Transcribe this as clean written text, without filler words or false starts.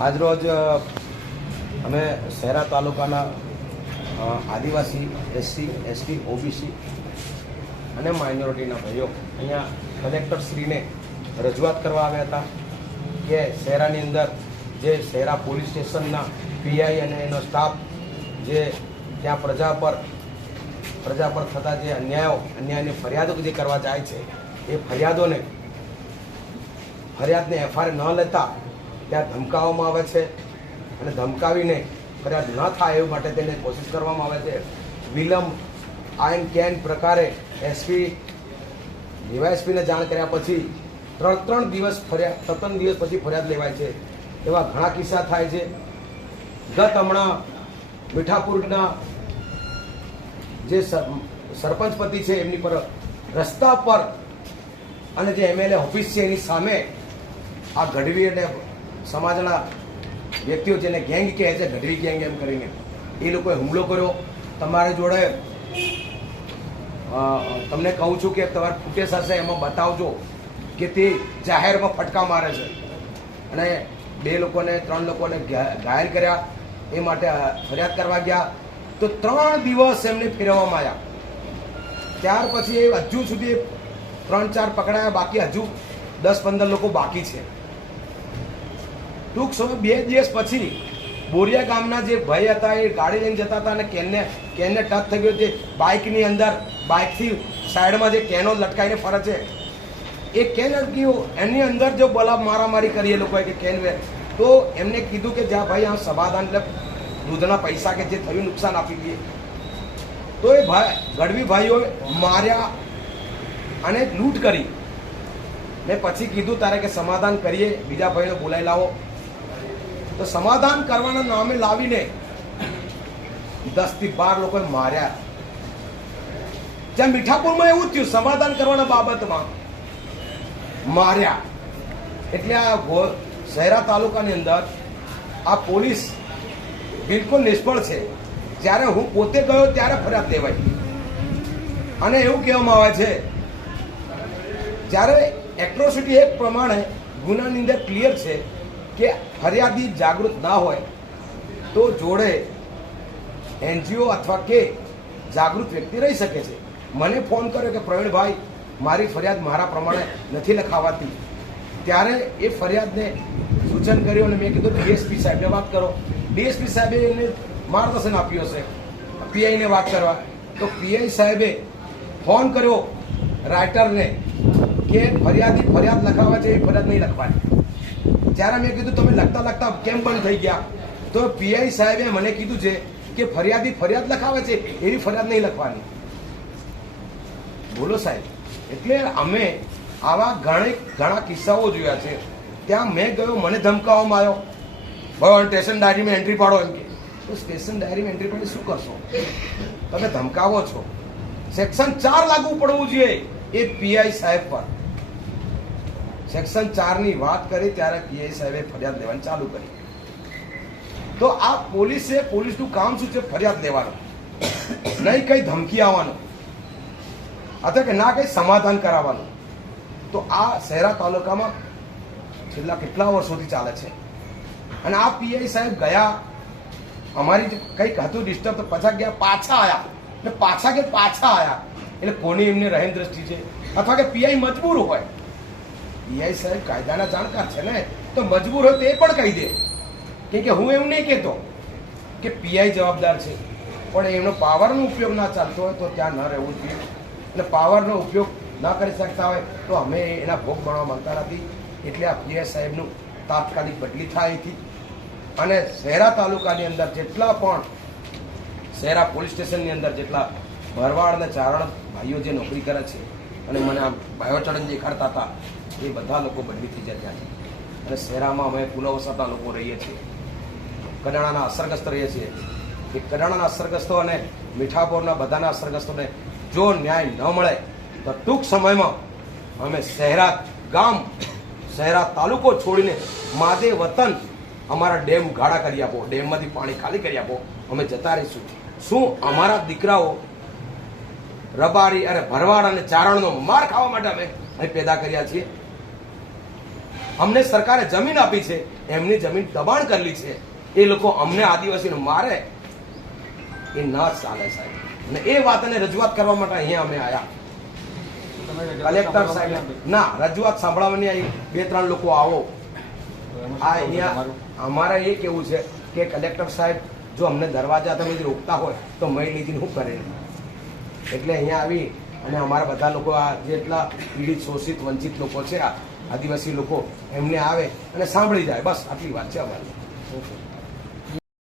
આજરોજ અમે શહેરા તાલુકાના આદિવાસી એસસી એસટી ઓબીસી અને માઇનોરિટીના ભાઈઓ અહીંયા કલેક્ટરશ્રીને રજૂઆત કરવા આવ્યા હતા કે શહેરાની અંદર જે શહેરા પોલીસ સ્ટેશનના પીઆઈ અને એનો સ્ટાફ જે ત્યાં પ્રજા પર થતા જે અન્યાયની ફરિયાદો જે કરવા જાય છે એ ફરિયાદને એફઆઈઆર ન લેતા ત્યાં ધમકાવવામાં આવે છે અને ધમકાવીને ફરિયાદ ન થાય એ માટે તેને કોશિશ કરવામાં આવે છે. વિલંબ આઈન કેન પ્રકારે એસપી ડીવાયએસપીને જાણ કર્યા પછી ત્રણ દિવસ પછી ફરિયાદ લેવાય છે. એવા ઘણા કિસ્સા થાય છે. હમણાં મીઠાપુરના જે સરપંચ પતિ છે એમની પર રસ્તા પર અને જે એમએલએ ઓફિસ છે એની સામે આ ગઢવી અને સમાજના વ્યક્તિઓ જેને ગેંગ કહે છે, ગઢવી ગેંગ એમ કરીને, એ લોકોએ હુમલો કર્યો. તમારી જોડે તમને કહું છું કે તમારે ફૂટેજ હશે એમાં બતાવજો કે તે જાહેરમાં ફટકા મારે છે અને 3 લોકોને ઘાયલ કર્યા. એ માટે ફરિયાદ કરવા ગયા તો 3 દિવસ એમને ફેરવવામાં આવ્યા. ત્યાર પછી એ હજુ સુધી 3-4 પકડાયા, બાકી હજુ 10-15 લોકો બાકી છે. ટૂંક સમય 2 દિવસ પછી બોરિયા ગામના જે ભાઈ હતા એ ગાડી લઈને જતા હતા અને કેનને ટચ થઈ ગયો. જે બાઇકની અંદર બાઇકથી સાઈડમાં જે કેનો લટકાઈને ફરે છે એ કેન અટક્યું. એની અંદર જો મારામારી કરી એ લોકોએ કે કેન તો એમને કીધું કે જ્યાં ભાઈ આ સમાધાન એટલે દૂધના પૈસા કે જે થયું નુકસાન આપી દઈએ. તો એ ગઢવી ભાઈઓએ માર્યા અને લૂંટ કરી. મેં પછી કીધું તારે કે સમાધાન કરીએ, બીજા ભાઈને બોલાવી લાવો. તો સમાધાન કરવાના નામે લાવીને 10 થી 12 લોકોએ માર્યા. જ્યાં મીઠાપુરમાં એવું થયું, સમાધાન કરવાના બાબતમાં માર્યા. એટલે આ શહેરા તાલુકાની અંદર આ પોલીસ બિલકુલ નિષ્ફળ છે. જ્યારે હું પોતે ગયો ત્યારે ફરિયાદ લેવાય અને એવું કહેવામાં આવે છે જ્યારે એટ્રોસિટી એક્ટ પ્રમાણે ગુનાની અંદર ક્લિયર છે કે ફરિયાદી જાગૃત ના હોય તો જોડે એનજીઓ અથવા કે જાગૃત વ્યક્તિ રહી શકે છે. મને ફોન કર્યો કે પ્રવીણભાઈ મારી ફરિયાદ મારા પ્રમાણે નથી લખાવાતી. ત્યારે એ ફરિયાદને સૂચન કર્યું અને મેં કીધું ડીએસપી સાહેબને વાત કરો. ડીએસપી સાહેબે એમને માર્ગદર્શન આપ્યું હશે પીઆઈને વાત કરવા. તો પીઆઈ સાહેબે ફોન કર્યો રાઇટરને કે ફરિયાદ લખાવા છે એ ફરિયાદ નહીં લખવાની. ત્યારે મેં કીધું તમે લખતા કેમ બંધ થઈ ગયા? તો પીઆઈ સાહેબે મને કીધું છે કે ફરિયાદ લખાવે છે એવી ફરિયાદ નહીં લખવાની. બોલો સાહેબ. એટલે અમે આવા ઘણા કિસ્સાઓ જોયા છે. ત્યાં મેં ગયો, મને ધમકાવવામાં આવ્યો, ભાઈ સ્ટેશન ડાયરીમાં એન્ટ્રી પાડો એમ કે. તો સ્ટેશન ડાયરીમાં એન્ટ્રી પાડી શું કરશો? તમે ધમકાવો છો. સેક્શન 4 લાગુ પડવું જોઈએ એ પીઆઈ સાહેબ પર. સેક્શન 4 ની વાત કરી ત્યારે પીઆઈ સાહેબે ફરિયાદ લેવાની ચાલુ કરી. તો આ પોલીસનું કામ શું છે? ફરિયાદ લેવાનું, નહીં કઈ ધમકી આવવાનું અથવા કે ના કઈ સમાધાન કરાવવાનું. તો આ શહેરા તાલુકામાં છેલ્લા કેટલા વર્ષોથી ચાલે છે. અને આ પીઆઈ સાહેબ ગયા, અમારી કંઈક હતું ડિસ્ટર્બ, તો પાછા ગયા, પાછા આવ્યા. એટલે પાછા આવ્યા એટલે કોની એમને રહેમ દ્રષ્ટિ છે અથવા કે પીઆઈ મજબૂર હોય. પીઆઈ સાહેબ કાયદાના જાણકાર છે ને, તો મજબૂર હોય તો એ પણ કહી દે. કે હું એવું નહીં કહેતો કે પીઆઈ જવાબદાર છે, પણ એમનો પાવરનો ઉપયોગ ના ચાલતો હોય તો ત્યાં ન રહેવું જોઈએ. એટલે પાવરનો ઉપયોગ ના કરી શકતા હોય તો અમે એના ભોગ બનવા માંગતા નથી. એટલે આ પીઆઈ સાહેબનું તાત્કાલિક બદલી થાય હતી. અને શહેરા તાલુકાની અંદર જેટલા પણ શહેરા પોલીસ સ્ટેશનની અંદર જેટલા ભરવાડ અને ચારણ ભાઈઓ જે નોકરી કરે છે અને મને આ બાયોચરણ દેખાડતા હતા એ બધા લોકો બદલી થઈ જાય ત્યાંથી. અને શહેરામાં અમે પુનઃવસતા લોકો રહીએ છીએ, કડાણાના અસરગ્રસ્ત રહીએ છીએ. એ કડાણાના અસરગ્રસ્તો અને મીઠાપોરના બધાના અસરગ્રસ્તોને જો ન્યાય ન મળે તો ટૂંક સમયમાં અમે શહેરા તાલુકો છોડીને માદે વતન અમારા ડેમ ગાળા કરી આપો, ડેમમાંથી પાણી ખાલી કરી આપો, અમે જતા રહીશું. શું અમારા દીકરાઓ રબારી અને ભરવાડ અને ચારણનો માર ખાવા માટે અમે અહીં પેદા કર્યા છીએ? અમને સરકારે જમીન આપી છે, એમની જમીન દબાણ કરેલી છે, એ લોકો અમને આદિવાસીને મારે, એ ન ચાલે સાહેબ. અને એ વાતને રજૂઆત કરવા માટે અહીંયા અમે આવ્યા. કલેક્ટર સાહેબ ના રજૂઆત સાંભળવાની આવી, 2-3 લોકો આવો. આ અહીંયા અમારે એ કેવું છે કે કલેક્ટર સાહેબ જો અમને દરવાજા તમે રોકતા હોય તો મય લીધીને શું કરે, એટલે અહીંયા આવી અને અમારા બધા લોકો આ જેટલા પીડિત શોષિત વંચિત લોકો છે, આ આદિવાસી લોકો, એમને આવે અને સાંભળી જાય, બસ આટલી વાત છે અમારી.